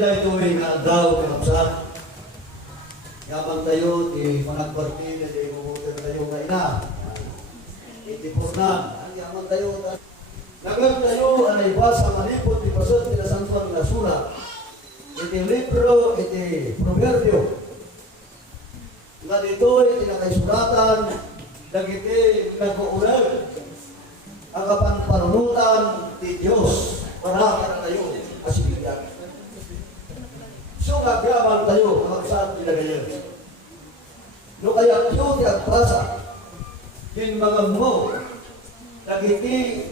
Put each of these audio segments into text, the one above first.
Ila ito ay daw kapsa. Yaman tayo, di managparti na di bumutin tayo na ina. Iti purna. Ang yaman tayo. Nagag tayo, anay basa manipot, di pasot, di nasantuan na surat. Iti libro, iti proverbio. Nga dito, iti nakaisulatan, dagiti nag-uural. Ang kapanpanunutan di Diyos para ka tayo asibigyan. So nagyaman tayo ang saan pinagayon. No kaya yun di agpasa din mga mo dagiti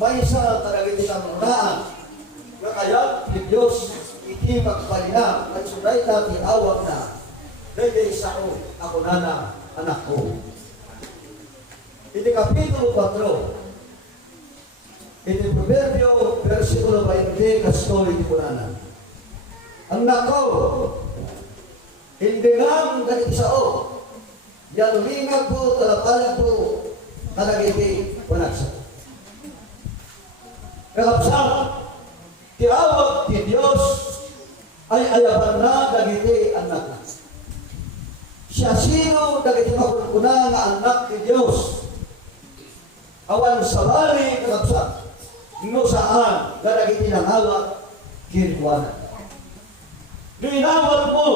may isa dagiti kamunaan na kaya di Diyos iti magpalina at sunay natin awag na dahil sao ako na anak ko. Iti kapitulo 4 iti proverbio versikulo 20 kastoy di kunanan. Ang nako, hindi nga ganit sao, yan lingag po, talapalan po, talagiti, wanagsa. Kakapsang, tiawag ti Diyos ay ayaban na dagiti anak na. Siya sino dagiti makunakuna nga anak ti Diyos. Awan sa bali, kakapsang, no saan dagiti nangawag kinuwanan. Linawal mo,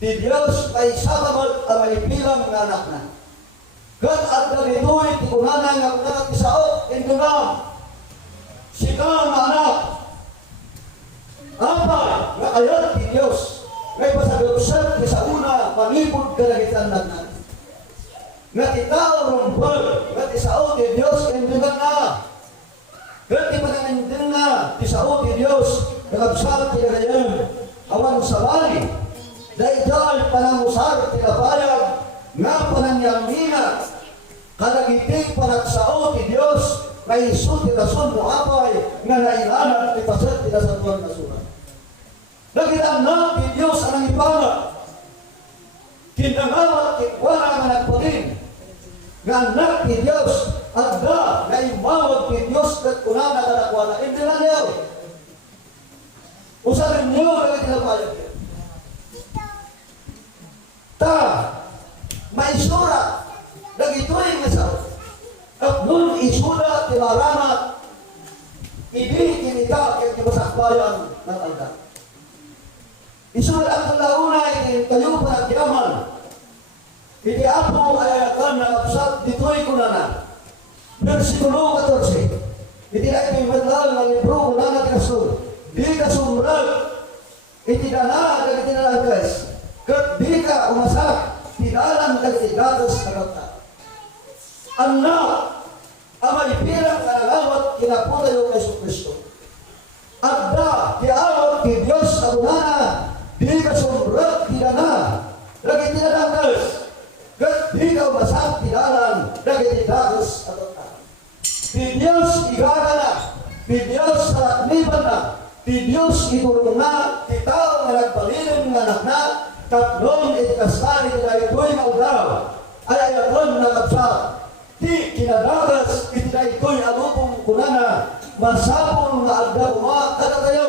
di Diyos ay sakamot ang may bilang ng anak na. Kat at ganito'y tikunanan ng anak isao, ito na, sika ang anak. Apa, nga ayat di Diyos, ngay pasagapsat sa una, panipod ka na kita anak na. Nga itaw rumpal, nga isao di Diyos, ito na. Kat ipanangin na, isao di Diyos, nakabsat di ngayon. Awan sa bali, dahil panangusar tinapayag nga panangyamina kadagiti panagsao ti Diyos na iso tinason mo apay nga nailanan ti pasat tinasatuan na surat. Nagitan na ti Diyos ang ipana kinangawat kitwara nga nagpagin nga anak ti Diyos at na imawag ti Diyos kat kunana kanakwana hindi na niyaw. Usarin nyo ang tinapayag yan. Ta, may surat, nagito'y masaw. At nun isulat, tinaramat, hindi kinita, kaya kimasakbayan ng alda. Isulat ang kalaunay, kayo panagyaman. Hindi apo ay akan nakapsat, dito'y kunana. Versikulo 14. Hindi na ito yung medal ng libro kunana tinasur. Di ka sumrag, itidana kag itinalagas, kat di ka umasak, tidalan kag itigatos karata. Anak, amay pirang kanalawat kinaputayo kay Kristo. Adda, tiawag ki Diyos sa unana, di ka sumrag, tidana, lagi itinalagas, kat di ka umasak, tidalan kag itigatos karata. Di Diyos igagana, di Diyos sarakniban na, di Diyos iturong na, di tao nga nagpalilim nga anak na, tatlong itikasari na ito'y maudaw, ay ayaton na kapsa, di kinadagas, iti na ito'y alupong kunana, masapong nga agda uma kada tayo,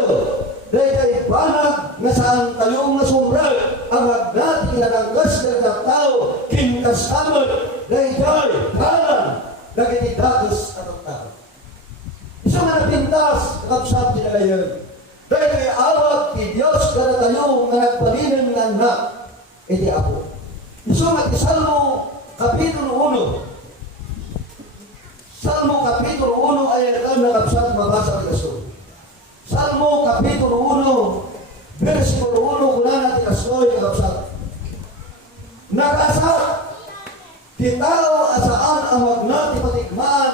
dahil kay banag nga saan tayong nasumrag, ang agda kinadagas na tao, kinkasamot, dahil kay halan, nagitidagos at tao. Isa nga napintas, kapsab din na ngayon. Dahil may awag ni Diyos kada tayo nga nagpalinan ng anak, iti ako. Isa nga Salmo Kapitulo 1. Salmo Kapitulo 1 ay ang nakapsab mabasa ng kaso. Salmo Kapitulo 1, versikulo 1, kung na natin kasoy nakapsab. Nakasab, di tao asaan ang magnati patigmaan,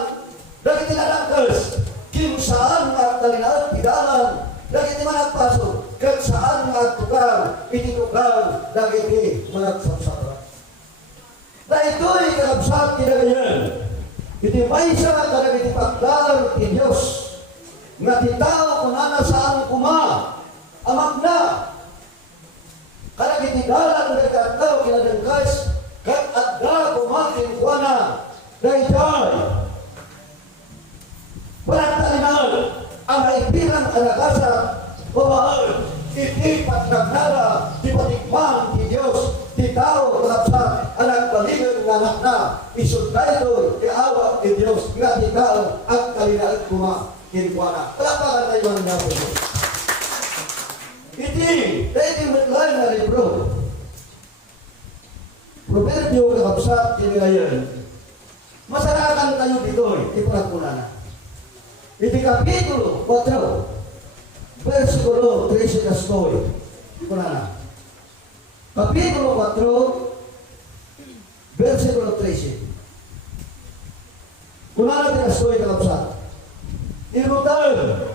dahil tinalangkas, kim saan nga talinaan tidalan, dagiti managpaso, kat saan nga tukal, iti tukal, dagiti managsapsara. Na ito'y kakabsat kinagayan, iti maysa nga dagiti pagdar ti Diyos, nga ti tao kung ana saan kuma, amag na, kadagiti dalan dagiti tao kinadangkas, kat adda kumakin kuwana, dayjay, Panagtalinan ang maipilang anakasa, babae, iti patnagnara, di patikman ti Diyos, ti tao kalapsat, anak baligan nga anak na, isod na ito, iawak ti Diyos, nga ti tao, at kalinaan kuma, kinikuana. Palapakan tayo mga nga po. Iti, tayo matlayan na libro. Proverbio kakapsat, kini ngayon, masarakan tayo dito, ipanagpuna na. Iti kapitulo 4, versikulo 13 kastoy. Kuna na. Kapitulo 4, versikulo 13. Kuna na tinastoy kakapsat. Irutan,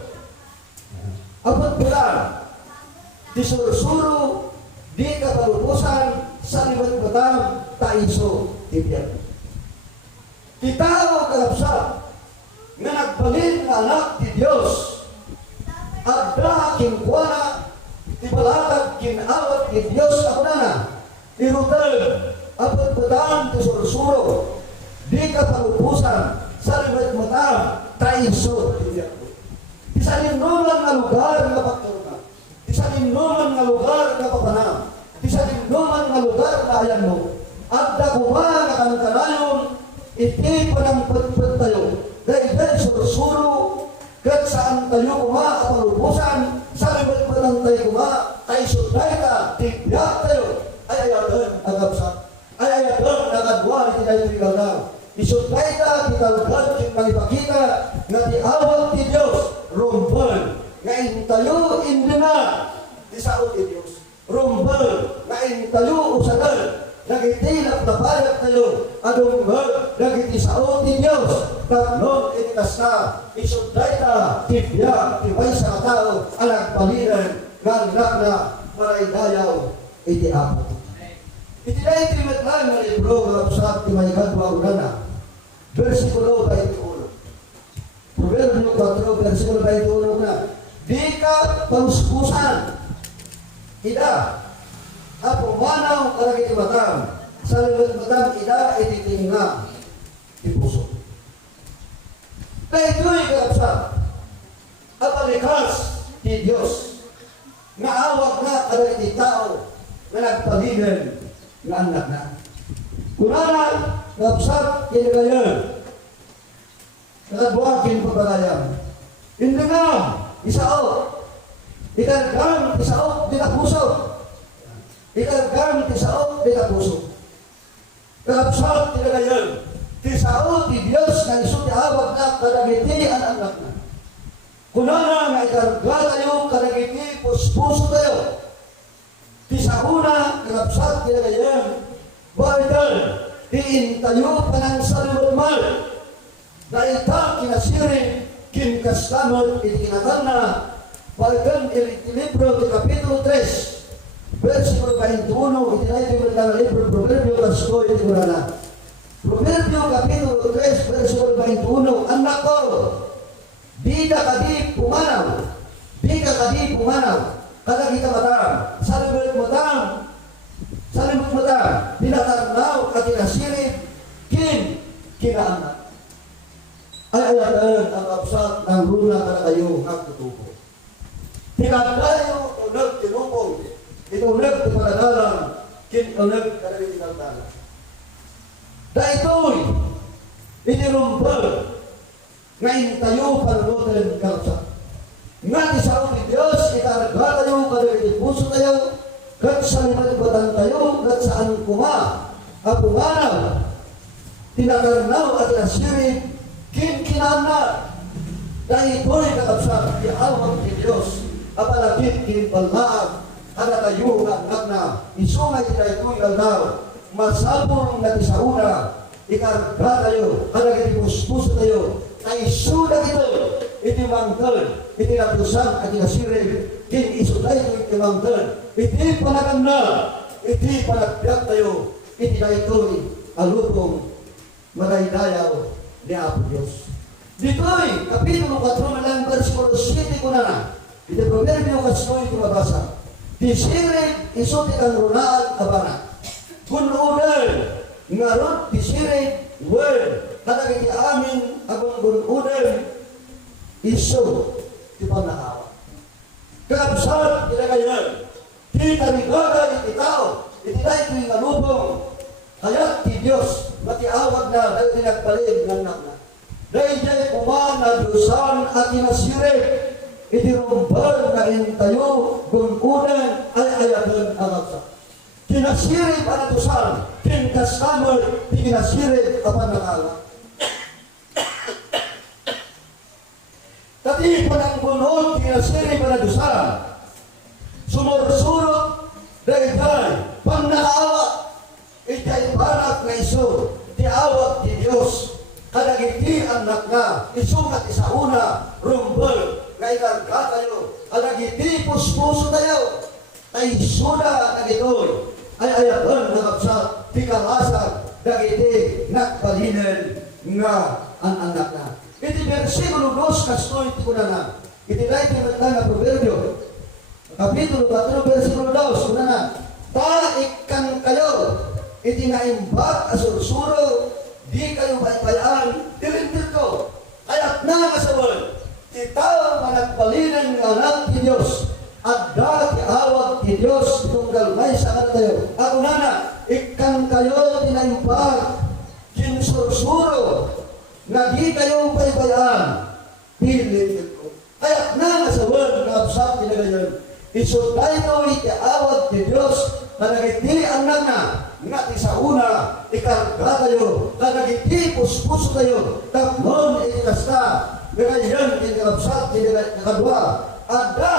apat bulan, disursuro, di kapalupusan, sa libat batang, taiso, tibyan. Kitao kakapsat, nga nagbalin na anak ti Diyos, agda kinkuana, tibalatag kinawat ti Diyos ako na, irutan, apat batang, disursuro, di kapalupusan, sa libat batang, taiso, tibyan. Isa linuman nga lugar nga pagkaroon. Isa linuman nga lugar nga papanam. Isa linuman nga lugar nga ayan mo. At dakuma nga kanangkanayon, iti panampagpag tayo. Dahil sursuro, kat saan tayo kuma kapalupusan, sa libat patang tayo kuma, ay sunday ka, tigyak tayo. Ay ayatan ang kapsat. Ay ayatan ang adwa, iti tayo ligaw na. Isunday ka, titalgan, kitangipakita, nga tiawag ti Diyos, rumbal, nga intayo, hindi na, tisaot ti Diyos. Rumbal, nga intayo, usagal, nagitilap na payag tayo, adunggal, nagitisaot ti Diyos, tatlong initas na, isunday ka, tibya, tibay sa katao, alang palinan, nga na, maraydayaw, iti apo. Iti na itimatlan na libro ng Absat ti may gadwa unana. Versikulo 21. Proverbio 4, versikulo 21 na. Di ka paluspusan. Ida. Apo manaw karag iti matam. Sa libat matam ida iti tinga. Iti puso. Kaya ito'y kakapsat. At alikas ti Diyos. Nga awag na karag iti tao na nagpalinan nga anak na. Kunana, kapsat, kinagayan. Nakadbuakin pagpalayan. Hindi nga, isaot. Ikargang, isaot, di na puso. Ikargang, isaot, di na puso. Kapsat, kinagayan. Isaot, di Diyos, na iso tiawag na kadagiti ang anak na. Kunana, nga ikarga tayo, kadagiti, puso tayo. Tisahuna, kalapsat, kinagayan, ba'itan, tiintayo pa ng saliwalmal, dahil ta kinasirin, kinkastamot, itikinatan na, ba'itan, libro, kapitulo 3, versikulo 21, itinayin ng libro, Proverbio, kasko, itikurana. Proverbio, kapitulo 3, versikulo 21, anak ko, di ka kadi pumanaw, kada kita matang, salibut matang, binatarnaw at inasirin, kinaanak. Ay ayatan ang absat ng runa kada kayo nagtutupo. Tinatayo, unag tinupong, itunag ti panadalang, kinunag kada tinatalang. Daito'y, itinumpal, ngayon tayo panunutin kalapsat. Nga ti sao ni Diyos, ikarga tayo, kadagiti puso tayo, kat sa limatibatan tayo, kat saan kuma, apunganaw, tinakarnaw at nasirin, kinkinana, dahil ito'y kakapsat, iawag ni Diyos, apalagit kinpalmaag, ada tayo nga anak na, isungay tila ito'y galdaw, masabong na ti sauna, ikarga tayo, kadagiti puso tayo, ay suda ito, iti mangkal, iti natusan at inasirin, kin isuday ito iti mangkal, iti panaganda, iti panagbiag tayo, iti na ito'y alupong madaydayaw ni Apo Diyos. Dito'y kapitulo 4 na lang, versikulo 7 ko na, iti Proverbio kastoy kumabasa, tisirin isuti kang runaan abana, kununal, ngarot tisirin, word, kada iti amin, abang kununal, iso, di pa nakawa. Kakabsat, kinagayan. Di tarigagan iti tao. Iti tayo ito'y nalubong. Hayat ti Diyos. Matiawag na dahil tinagbalin ng nakna. Dahil diya'y kuman na dusan at inasirip. Iti rumbal na intayo. Gungunan ay ayagan ang aksa. Kinasirip ang dusan. Kinkasamar. Di kinasirip ang nakala. Tati pa ng bunod, kinasiri pa na dusan. Sumursurot, dahil pang naawa, itay panak na iso, di awat di Diyos. Kadagiti anak na, isumat isa una, rumbol, na ikarga tayo. Kadagiti puspuso tayo, ay suda na gitoy, ay ayaban na kapsat, di kalasan, dagiti nakbalinen nga ang anak na. Iti versikulo 2 kastoy iti kunana. Iti dahil tinatang na proverbio. Kapitulo 4 versikulo 2 kunana. Taikan kayo. Iti naimbag asursuro. Di kayo baybayan. Tilintir ko. Kaya't na kasawan. Itaw managbalinan ng anak ni Diyos. At dati awag ni Diyos. Tunggal may sa tayo. Ako nana. Ikan kayo tinaimbag. Kinsursuro. Na di kayong baybayaan, pilitin ko. Kaya't na sa word na absat nila iso tayo itiawag ni Diyos na nagiti ang nana nga ti sa una ikarga tayo na nagiti puspuso tayo taplon ikasta ngayon kinabsat nila nakadwa ada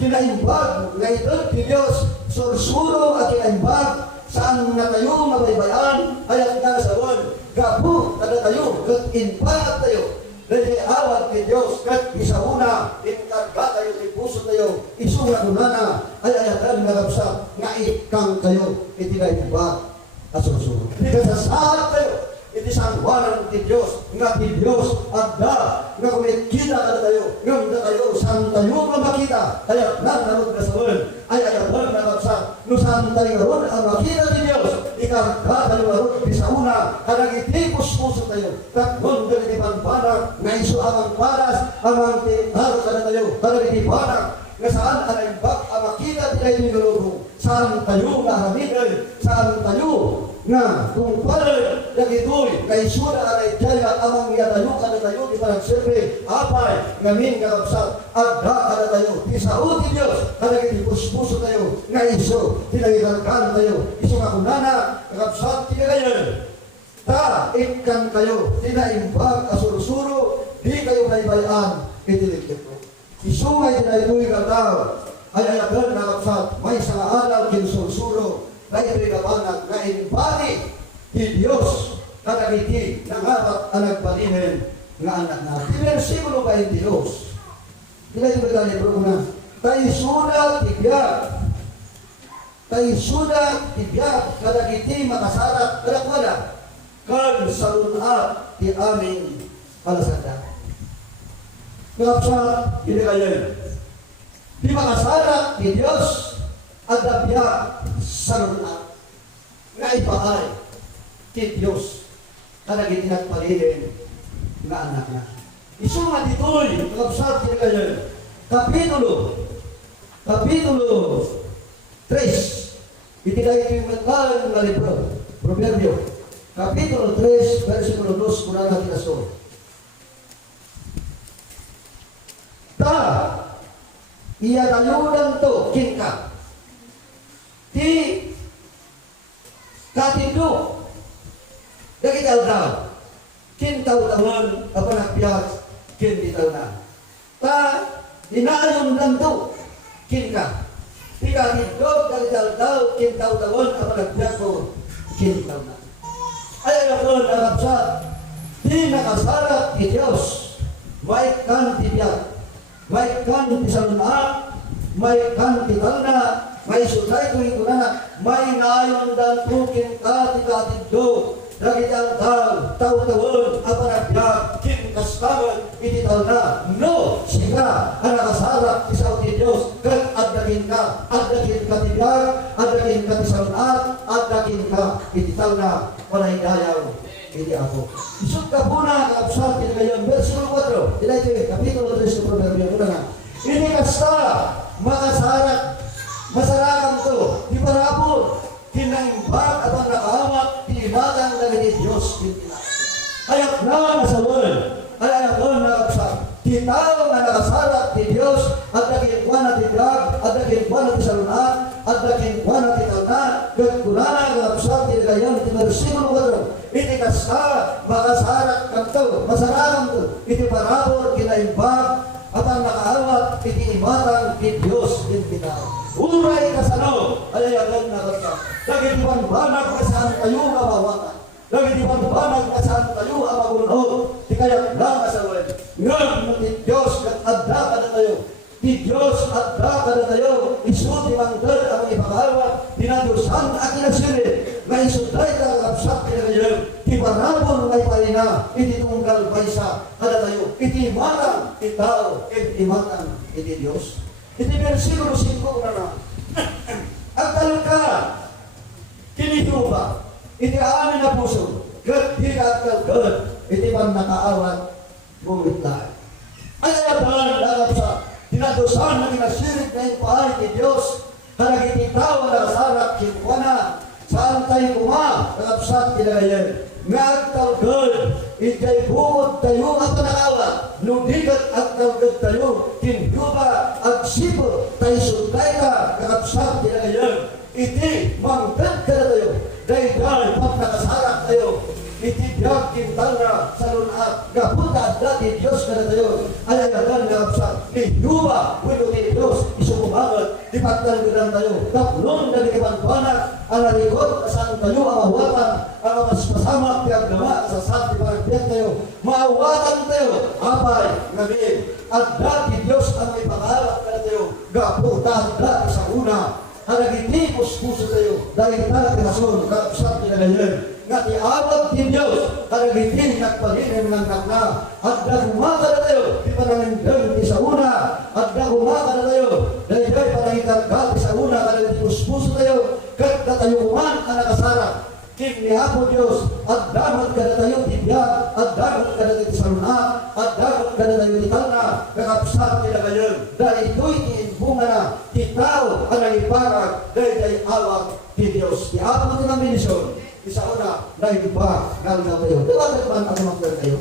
kinaimbag nga ito ni Diyos sursuro at kinaimbag saan na tayo mabaybayan kaya't na sa word gabu kada tayo, kat inpaat tayo, dahil awad ni Diyos, kat isauna, inkarga tayo, ipuso tayo, isunga kunana, ay ayatan nagapsa, nga ikang tayo, itinay ba, asusunod. Hindi ka sasahat tayo, iti sangwanan ni Diyos, nga ni Diyos, adda, nga kumikita kada tayo, nga tayo, saan tayo makita, kaya nanarod na sa word, ay ayatan nagapsa, no saan tayo ron, ang makita ni Diyos, ikarga tayo ron, sa una, kanagitipos puso tayo, kakon ganitipan panak, nga iso amang paras, amang tintaro ka na tayo, kanagitipanak, nga saan anaimbak, ang makita tayo ni Lolo, saan tayo nahamigan, saan tayo, nga kung palag nagitoy, kay sura aray jaya, amang yatayo ka na tayo, di pa nagserve, apay, ngamin kakabsat, agda ka na tayo, isauti Diyos, kanagitipos puso tayo, nga iso, tinagikalkan tayo, iso kakunana, kakabsat, tinagayan, ta, ikan kayo, tinaimbag, asursuro, di kayo baybayan, itiligit ko. Isungay tinailuy kataw, ay ayagan na kapsat, may sa alal kinsursuro, na ipinagabanag, na inbali, di Diyos, kadagiti, nangabat ang nagbalinin, nga anak na. Di versikulo 22, tinay ba tayo bro na, tayo suda, tibiyag, kadagiti, makasarat, kadakwala, kan salunat di aming palasada. Kapsa, hindi kayo. Di makasarat di Diyos at dabiyak salunat. Nga ipaay di Diyos kadagiti nagpalilin nga anak na. Iso nga ditoy, kapsa, hindi kayo. Kapitulo 3. Itinay yung matlalang nga libro. Proverbio. Kapitulo 3, versikulo 2, kurang natin na so. Ta, iyanayunan to, kinka. Ti, katindo, dakital daw. Kintaw-tawon, kapanagbiyak, kinbitaw na. Ta, inayon lang to, kinka. Ti katindo, dakital daw, kintaw-tawon, kapanagbiyak ko, kinbitaw na. Ay ako nakapsat, di nakasarat ni Diyos, may kan tibiyag, may kan tisalunaan, may kan titalna, may sulay tuwing kunana, may nayon dan tukin katikatiddo, dagitang taw-tawon, apanagbiag, kinkastaman, ititalna, no, siga, ang nakasarat, isaw ni Diyos, kan addakin ka tibiyag, addakin ka tisalunaan, addakin ka, ititalna, walay dayaw, hindi ako. Isut ka muna, kapsat, ngayon, versikulo 4, kapitulo 3 sa Proverbio, una na, ini kasta, makasarak, masarakam to, di parabot, kinaimbag at ang nakahawak, tinimagang dagiti ni Diyos, ayak na sa world, ayak na nakapsak, titaw na nakasarak ni Diyos, at naging kwa na tidrag, at naging kwa na tisalunan, at naging kwa na titalnan, gagkulana, nakapsak, tinagayon, tinarusimon mo iti kasta, makasarak kanto, masarakam to, iti parabot, kinaimbag, at ang nakahawak, iti imatang ni Diyos, din kita. Uray kasano, ayayagan na kata. Lagi di banbanag kasaan tayo mabawatan. Lagi di banbanag kasaan tayo amagunod. Di kaya lang sa wala. Ngayon, ni Diyos, adda ka na tayo. Di Diyos, adda ka na tayo. Isuti manggal ang ipagawa. Dinadusan akin na sili. Na isuday ka kapsak pinagayon. Di parabon may palina. Iti tunggal baysa. Kada tayo. Iti imanang itao. Iti imanang iti Diyos. Iti versikulo 5 na ang talka kinihuba iti amin na puso kat di kakalgad iti pang nakaawat gumit lahat ay ayaban lakap sa dinadosan ng inasirit na ipahay ni Diyos harag iti tao na kasarak kinuwana saan tayo kuma lakap sa tinagayan nga agtalgad ijay bukod tayo at panakawa nudigat agtalgad tayo kinhuba agsipo tayo sutay ka kakapsat tinagayan iti mangtad ka na tayo dahil pag nakasarak tayo iti biyag kintal na sa lunat kapunta dati Diyos ka na tayo ay agagan kakapsat kinhuba wino ni Diyos isukumangat di pagtalgadan tayo taplong na likipantuanak ang narikot saan tayo ang awatan ang mas masama piyagdama sa sati paragbiyak tayo maawatan tayo apay ngamin at dati Diyos ang may pangarap ka na tayo gaputan dati sa una ang nagitipos puso tayo dahil dati rason kakapsat pinagayon nga tiawag din Diyos ang nagitin nagpalinim ng nakna at nagumaka na tayo di panangindang di sa una at nagumaka na tayo dahil dahil panangitargal di sa una ang nagitipos puso tayo kat katayuman ang nakasarap Kinihapo Diyos, at dapat ka na tayo tibiyag, at dapat ka na tayo saluna, at dapat ka na tayo titana, kakapsat nila ngayon, dahil ito'y tiinbunga na, titaw ang naliparag, dahil tayo awag ni Diyos. Tiapo din ang minisyon, isa una, na iba, galing na tayo. Diba naman ang mga kayo?